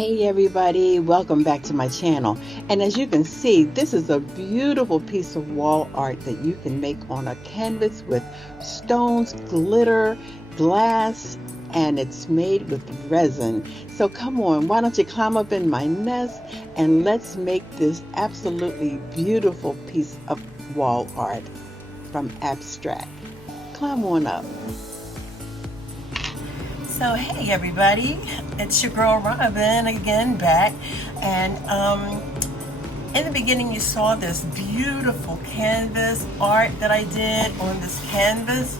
Hey everybody, welcome back to my channel. And as you can see, this is a beautiful piece of wall art that you can make on a canvas with stones, glitter, glass, and it's made with resin. So come on, why don't you climb up in my nest and let's make this absolutely beautiful piece of wall art from abstract. Climb on up. So hey everybody, it's your girl Robin again back, and in the beginning you saw this beautiful canvas art that I did on this canvas,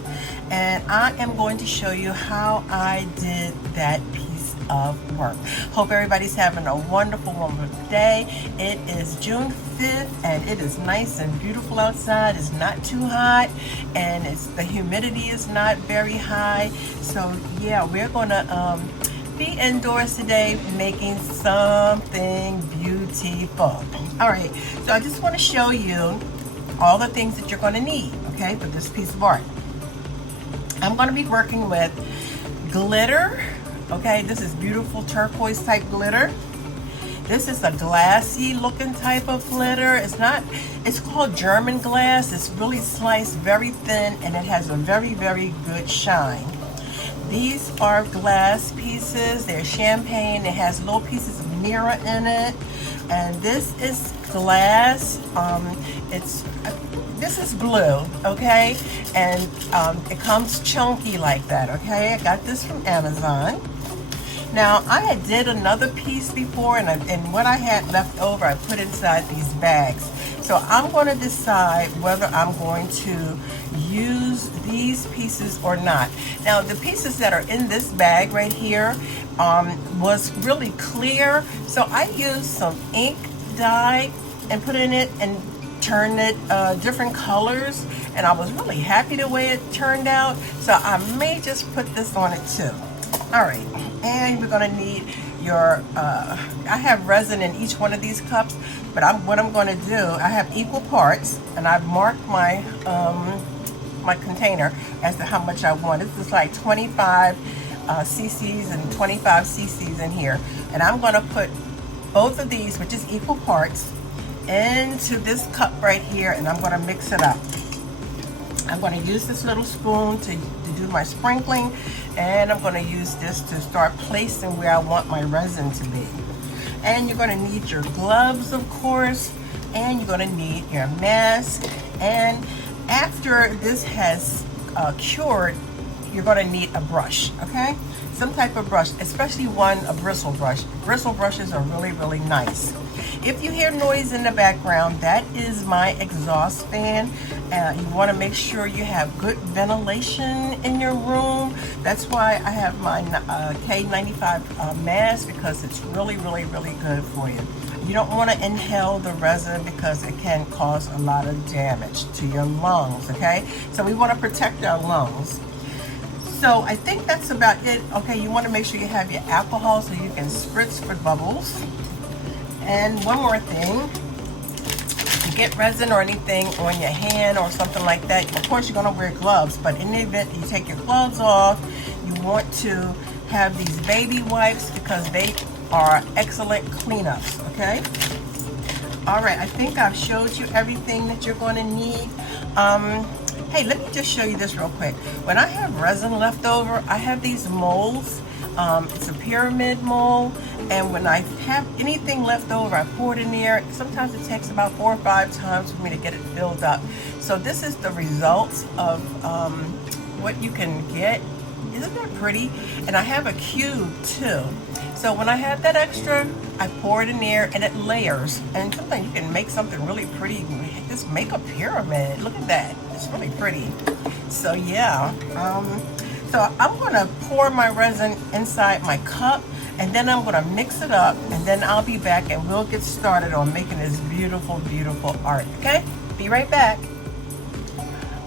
and I am going to show you how I did that piece of work. Hope everybody's having a wonderful day. It is June 5th and it is nice and beautiful outside. It's not too hot and the humidity is not very high. So yeah, we're gonna be indoors today making something beautiful. All right, so I just want to show you all the things that you're going to need, okay, for this piece of art. I'm going to be working with glitter. Okay, this is beautiful turquoise type glitter. This is a glassy looking type of glitter. It's called German glass. It's really sliced very thin and it has a very, very good shine. These are glass pieces. They're champagne. It has little pieces of mirror in it. And this is glass. This is blue, okay? And it comes chunky like that, okay? I got this from Amazon. Now, I had did another piece before, and what I had left over, I put inside these bags. So I'm going to decide whether I'm going to use these pieces or not. Now, the pieces that are in this bag right here was really clear. So I used some ink dye and put in it and turned it different colors. And I was really happy the way it turned out. So I may just put this on it too. All right, and we're gonna need your, I have resin in each one of these cups, but what I'm gonna do, I have equal parts, and I've marked my, my container as to how much I want. This is like 25 cc's and 25 cc's in here. And I'm gonna put both of these, which is equal parts, into this cup right here, and I'm gonna mix it up. I'm gonna use this little spoon to do my sprinkling, and I'm going to use this to start placing where I want my resin to be. And you're going to need your gloves, of course, and you're going to need your mask. And after this has cured, you're going to need a brush, okay? Some type of brush, especially a bristle brush. Bristle brushes are really, really nice. If you hear noise in the background, that is my exhaust fan. You want to make sure you have good ventilation in your room. That's why I have my K95 mask, because it's really, really, really good for you. You don't want to inhale the resin because it can cause a lot of damage to your lungs, okay? So we want to protect our lungs. So I think that's about it. Okay, you want to make sure you have your alcohol so you can spritz for bubbles. And one more thing, to get resin or anything on your hand or something like that, of course you're going to wear gloves, but in the event you take your gloves off, you want to have these baby wipes because they are excellent cleanups, okay? All right, I think I've showed you everything that you're going to need. Hey, let me just show you this real quick. When I have resin left over, I have these molds. It's a pyramid mold, and when I have anything left over, I pour it in there. Sometimes it takes about 4 or 5 times for me to get it filled up. So this is the results of what you can get. Isn't that pretty? And I have a cube too. So when I have that extra, I pour it in there and it layers. And sometimes you can make something really pretty. Just make a pyramid. Look at that. It's really pretty. So yeah. So I'm going to pour my resin inside my cup, and then I'm going to mix it up, and then I'll be back and we'll get started on making this beautiful, beautiful art. Okay? Be right back.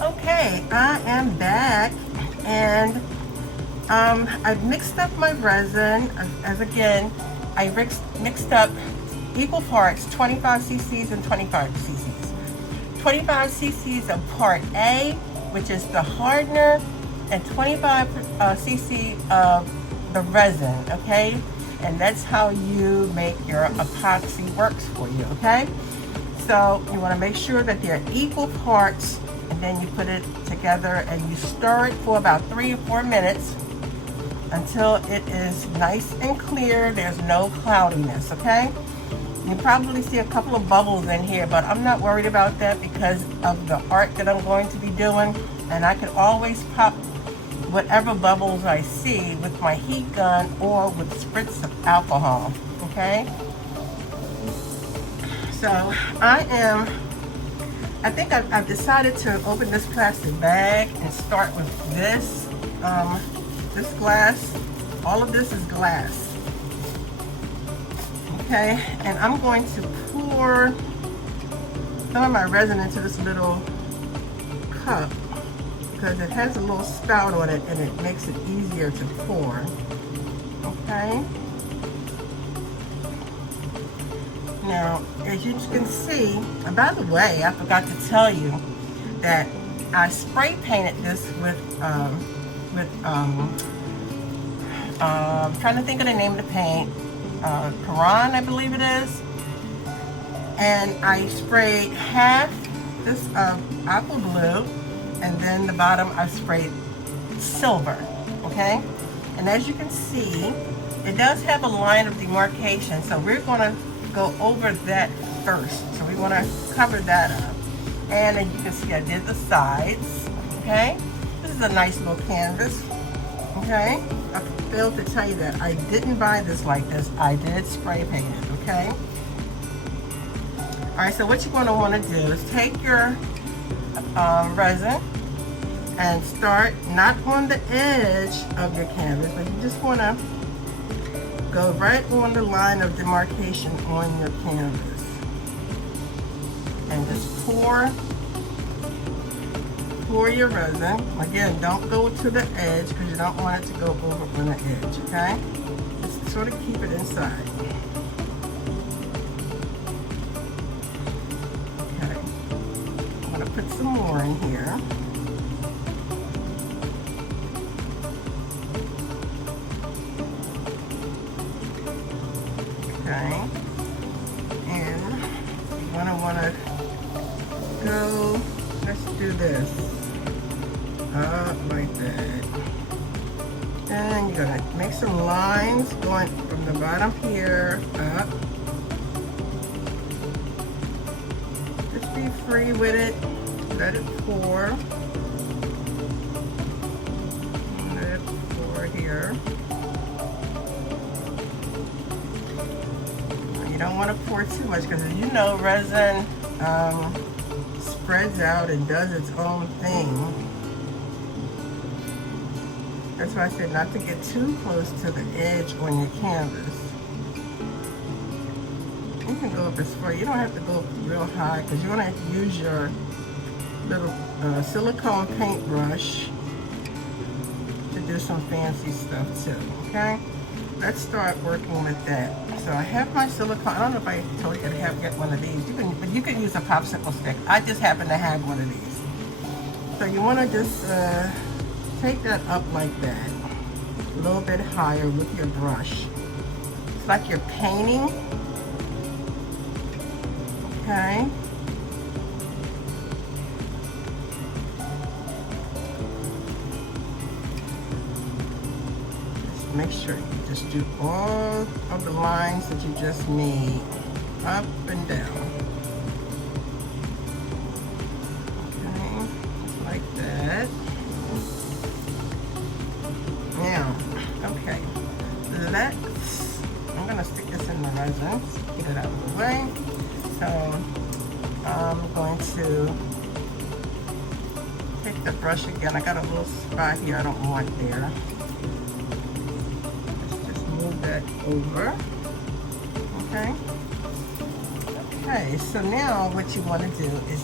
Okay, I am back, and I've mixed up my resin. As again, I mixed up equal parts, 25 cc's and 25 cc's. 25 cc's of part A, which is the hardener, and 25 cc of the resin, okay? and that's how you make your epoxy works for you, okay? So you want to make sure that they're equal parts, and then you put it together and you stir it for about 3 or 4 minutes until it is nice and clear. There's no cloudiness, okay? You probably see a couple of bubbles in here, but I'm not worried about that because of the art that I'm going to be doing, and I can always pop whatever bubbles I see with my heat gun or with spritz of alcohol, okay? So I think I've decided to open this plastic bag and start with this, this glass. All of this is glass. Okay, and I'm going to pour some of my resin into this little cup because it has a little spout on it and it makes it easier to pour. Okay. Now, as you can see, and by the way, I forgot to tell you that I spray painted this with I'm trying to think of the name of the paint. Quran, I believe it is, and I sprayed half this aqua blue, and then the bottom I sprayed silver, okay? And as you can see, it does have a line of demarcation, so we're going to go over that first. So we want to cover that up, and as you can see, I did the sides, okay? This is a nice little canvas, okay? I failed to tell you that I didn't buy this like this. I did spray paint it, okay? All right, so what you're going to want to do is take your resin and start not on the edge of your canvas, but you just want to go right on the line of demarcation on your canvas. And just pour your resin. Again, don't go to the edge because you don't want it to go over on the edge, okay? Just sort of keep it inside. Okay. I'm going to put some more in here. Okay. And you're going to want to go, let's do this. Up like that. And you're gonna make some lines going from the bottom here up. Just be free with it. Let it pour. Let it pour here. You don't want to pour too much because, as you know, resin spreads out and does its own thing. That's why I said not to get too close to the edge on your canvas. You can go up as far. You don't have to go real high because you're going to have to use your little silicone paintbrush to do some fancy stuff too, okay? Let's start working with that. So I have my silicone. I don't know if I told you to get one of these. But you can use a popsicle stick. I just happen to have one of these. So you want to just take that up like that, a little bit higher with your brush. It's like you're painting, okay? Just make sure you just do all of the lines that you just made, up and down. Okay, just like that. Now, okay, I'm going to stick this in the resin, get it out of the way. So, I'm going to take the brush again. I got a little spot here I don't want there. Let's just move that over. Okay. Okay, so now what you want to do is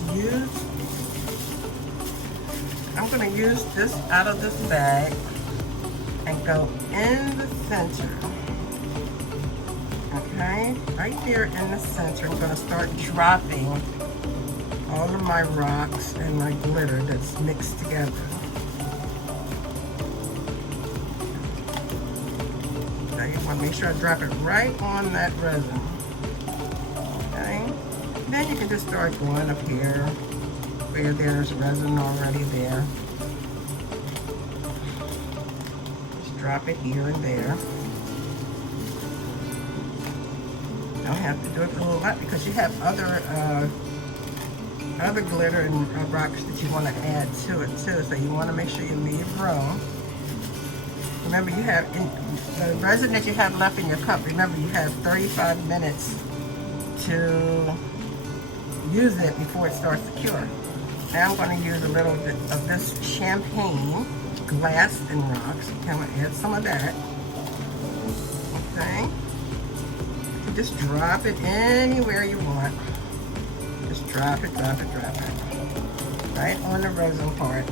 I'm going to use this out of this bag and go in the center. Okay, right here in the center, I'm going to start dropping all of my rocks and my glitter that's mixed together. Now you want to make sure I drop it right on that resin. Okay. Then you can just start going up here where there's resin already there. Just drop it here and there. Don't have to do it a whole lot because you have other glitter and rocks that you want to add to it too. So you want to make sure you leave room. Remember, you have the resin that you have left in your cup. Remember, you have 35 minutes to use it before it starts to cure. Now I'm going to use a little bit of this champagne glass and rocks. Okay, I'm going to add some of that. Okay. Just drop it anywhere you want. Just drop it, drop it, drop it. Right on the resin part.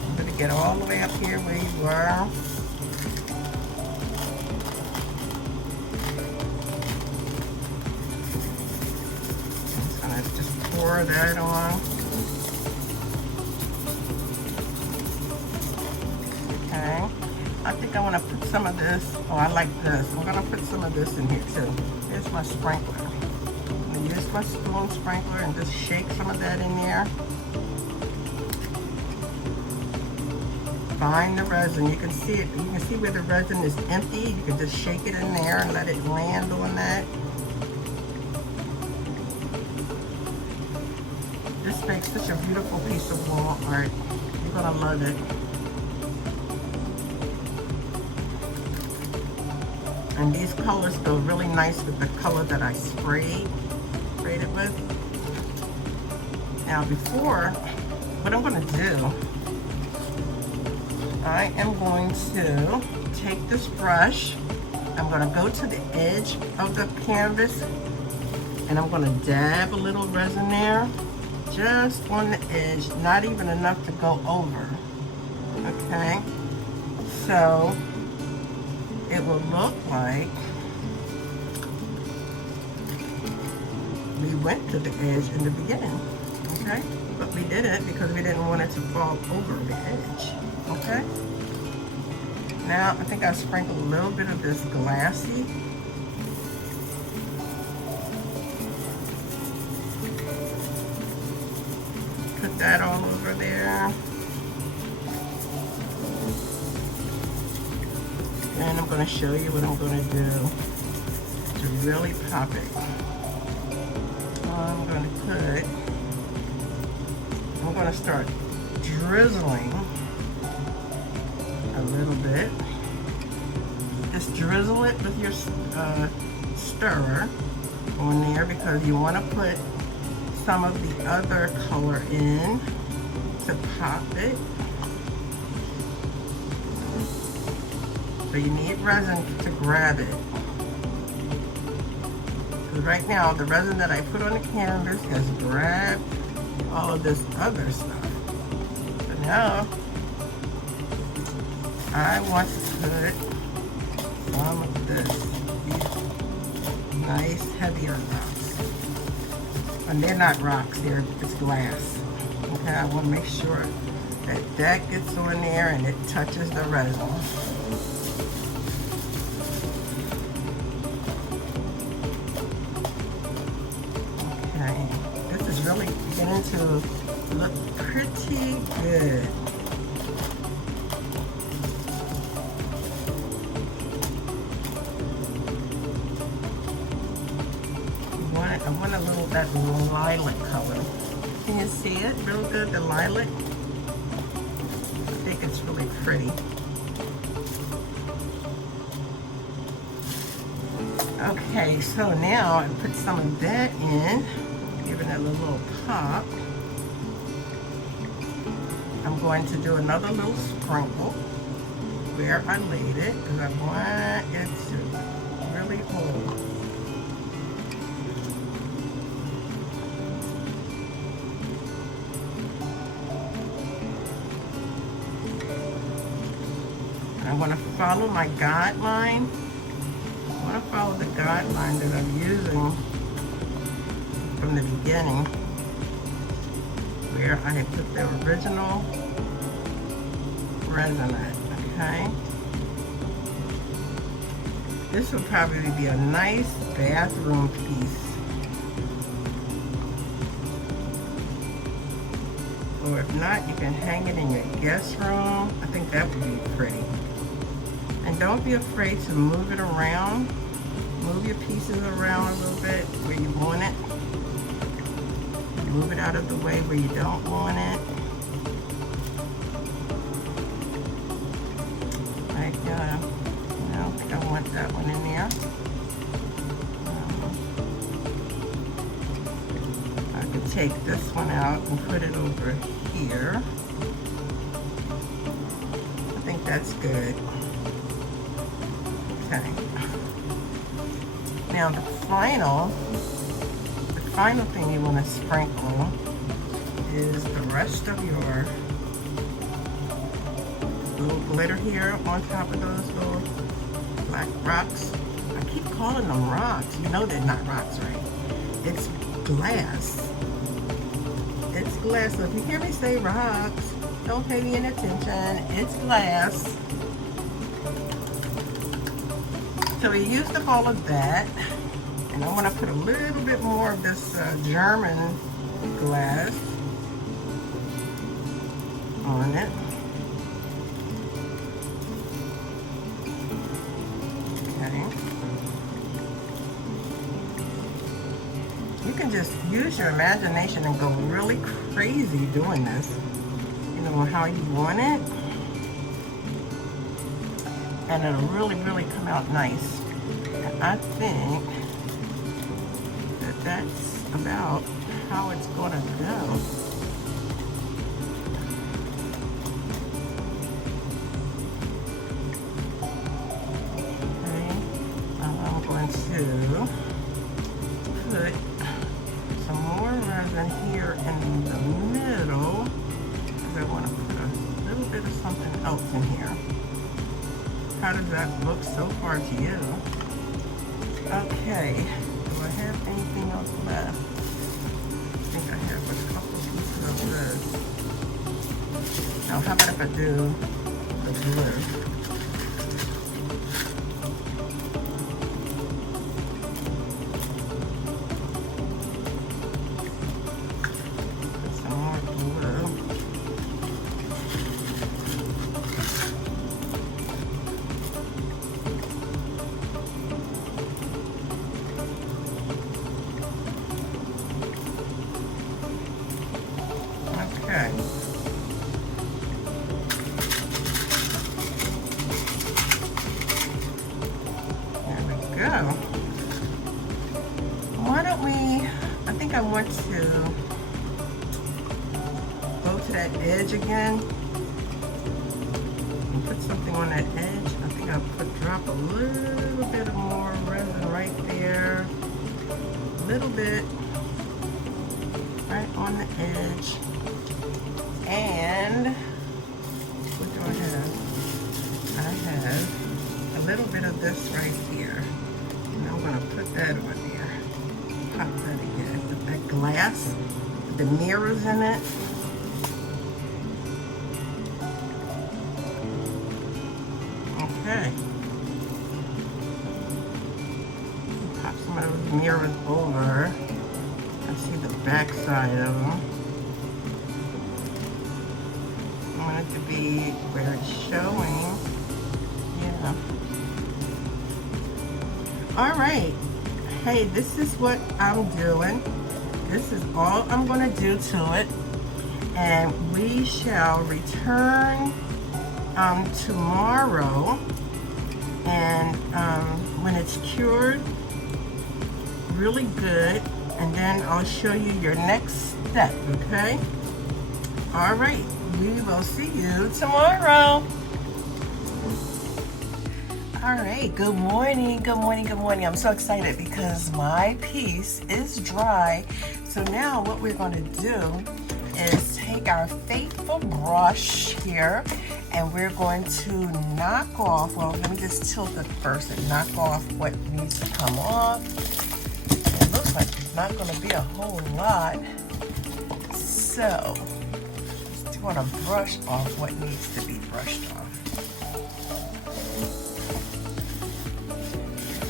I'm going to get all the way up here where you are. I'm going to just pour that on. Okay. I think I want to put some of this. Oh, I like this. I'm going to put some of this in here too. Here's my sprinkler. I'm going to use my spoon sprinkler and just shake some of that in there. Find the resin. You can see it. You can see where the resin is empty. You can just shake it in there and let it land on that. This makes such a beautiful piece of wall art. You're going to love it. And these colors go really nice with the color that I sprayed it with. Now before, what I'm going to do, I am going to take this brush, I'm going to go to the edge of the canvas, and I'm going to dab a little resin there, just on the edge, not even enough to go over, okay? So it will look like we went to the edge in the beginning, okay? But we didn't because we didn't want it to fall over the edge, okay? Now, I think I'll sprinkle a little bit of this glassy. Put that all over there. And I'm going to show you what I'm going to do to really pop it. I'm going to start drizzling a little bit. Just drizzle it with your stirrer on there because you want to put some of the other color in to pop it. So you need resin to grab it. Because right now, the resin that I put on the canvas has grabbed all of this other stuff. So now, I want to put some of these nice heavier rocks. And they're not rocks, it's glass. Okay, I want to make sure that that gets on there and it touches the resin. Really beginning to look pretty good. I want a little that lilac color. Can you see it real good, the lilac? I think it's really pretty. Okay, so now I put some of that in. Giving it a little pop. I'm going to do another little sprinkle where I laid it because I want it to really hold. I want to follow my guideline. I want to follow the guideline that I'm using from the beginning. where I had put the original resin at, okay? This would probably be a nice bathroom piece. Or if not, you can hang it in your guest room. I think that would be pretty. And don't be afraid to move it around. Move your pieces around a little bit where you want it. Move it out of the way where you don't want it. Like, I don't think I want that one in there. I could take this one out and put it over here. I think that's good. Okay. Now the final thing you want to sprinkle is the rest of your little glitter here on top of those little black rocks. I keep calling them rocks. You know they're not rocks, right? It's glass. It's glass. So if you hear me say rocks, don't pay me any attention. It's glass. So we used up all of that. And I want to put a little bit more of this German glass on it. Okay. You can just use your imagination and go really crazy doing this. You know, how you want it. And it'll really, really come out nice. And I think that's about how it's going to go. Okay, I'm going to put some more resin here in the middle because I want to put a little bit of something else in here. How does that look so far to you? Okay. Do I have anything else left? I think I have a couple pieces of this. Now, how about if I do the blue? Put some more blue. Okay. There we go. Why don't we, I think I want to go to that edge again and put something on that edge. I think I'll drop a little bit more resin right there. A little bit right on the edge. And what do I have? I have a little bit of this right here. And I'm going to put that on there. Pop that again. With that glass, with the mirrors in it. Okay. Pop some of those mirrors over. I see the back side of them. I want it to be where it's showing. Yeah. All right. Hey, this is what I'm doing. This is all I'm going to do to it. And we shall return tomorrow. And when it's cured really good, and then I'll show you your next step, okay? All right. We will see you tomorrow. All right, good morning, good morning, good morning. I'm so excited because my piece is dry. So now what we're going to do is take our faithful brush here and we're going to knock off, well, let me just tilt it first and knock off what needs to come off. It looks like there's not going to be a whole lot. So, just want to brush off what needs to be brushed off.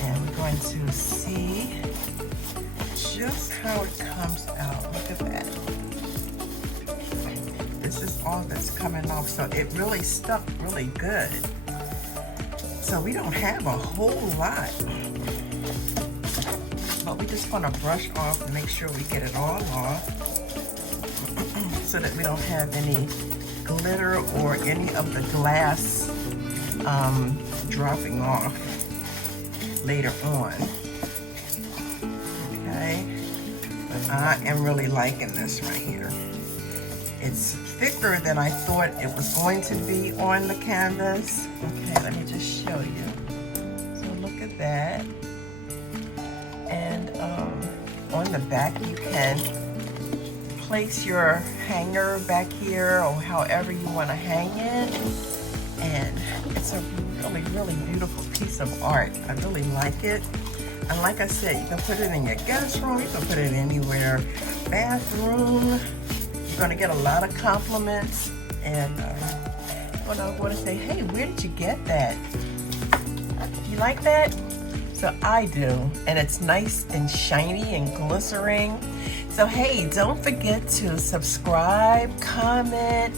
And we're going to see just how it comes out. Look at that. This is all that's coming off, so it really stuck really good. So we don't have a whole lot, but we just want to brush off and make sure we get it all off so that we don't have any glitter or any of the glass dropping off later on. Okay, but I am really liking this right here. It's thicker than I thought it was going to be on the canvas. Okay, let me just show you. So look at that. And on the back you can place your hanger back here or however you want to hang it. And it's a really, really beautiful piece of art. I really like it. And like I said, you can put it in your guest room, you can put it anywhere, bathroom. You're going to get a lot of compliments, and when I want to say, hey, where did you get that? You like that? So I do, and it's nice and shiny and glistering. So hey, don't forget to subscribe, comment,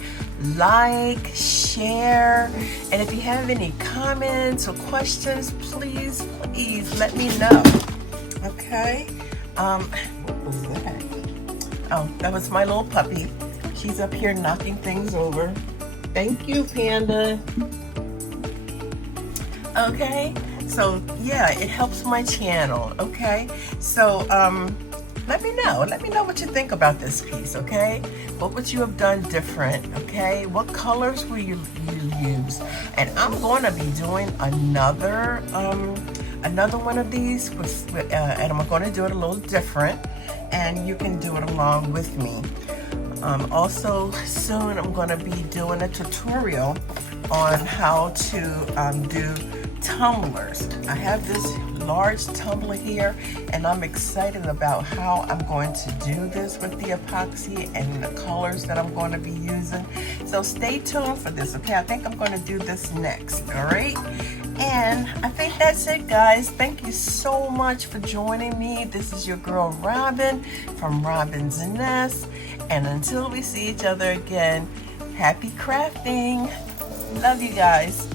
like, share, and if you have any comments or questions, please let me know. Okay. What was that? Oh, that was my little puppy. She's up here knocking things over. Thank you, Panda. Okay, so yeah, it helps my channel, okay? So let me know what you think about this piece, okay? What would you have done different, okay? What colors will you use? And I'm going to be doing another one of these, and I'm going to do it a little different, and you can do it along with me. Also, soon I'm going to be doing a tutorial on how to do tumblers. I have this large tumbler here, and I'm excited about how I'm going to do this with the epoxy and the colors that I'm going to be using. So stay tuned for this, okay? I think I'm going to do this next, all right? And I think that's it, guys. Thank you so much for joining me. This is your girl Robin from Robin's Nest, and until we see each other again, happy crafting. Love you guys.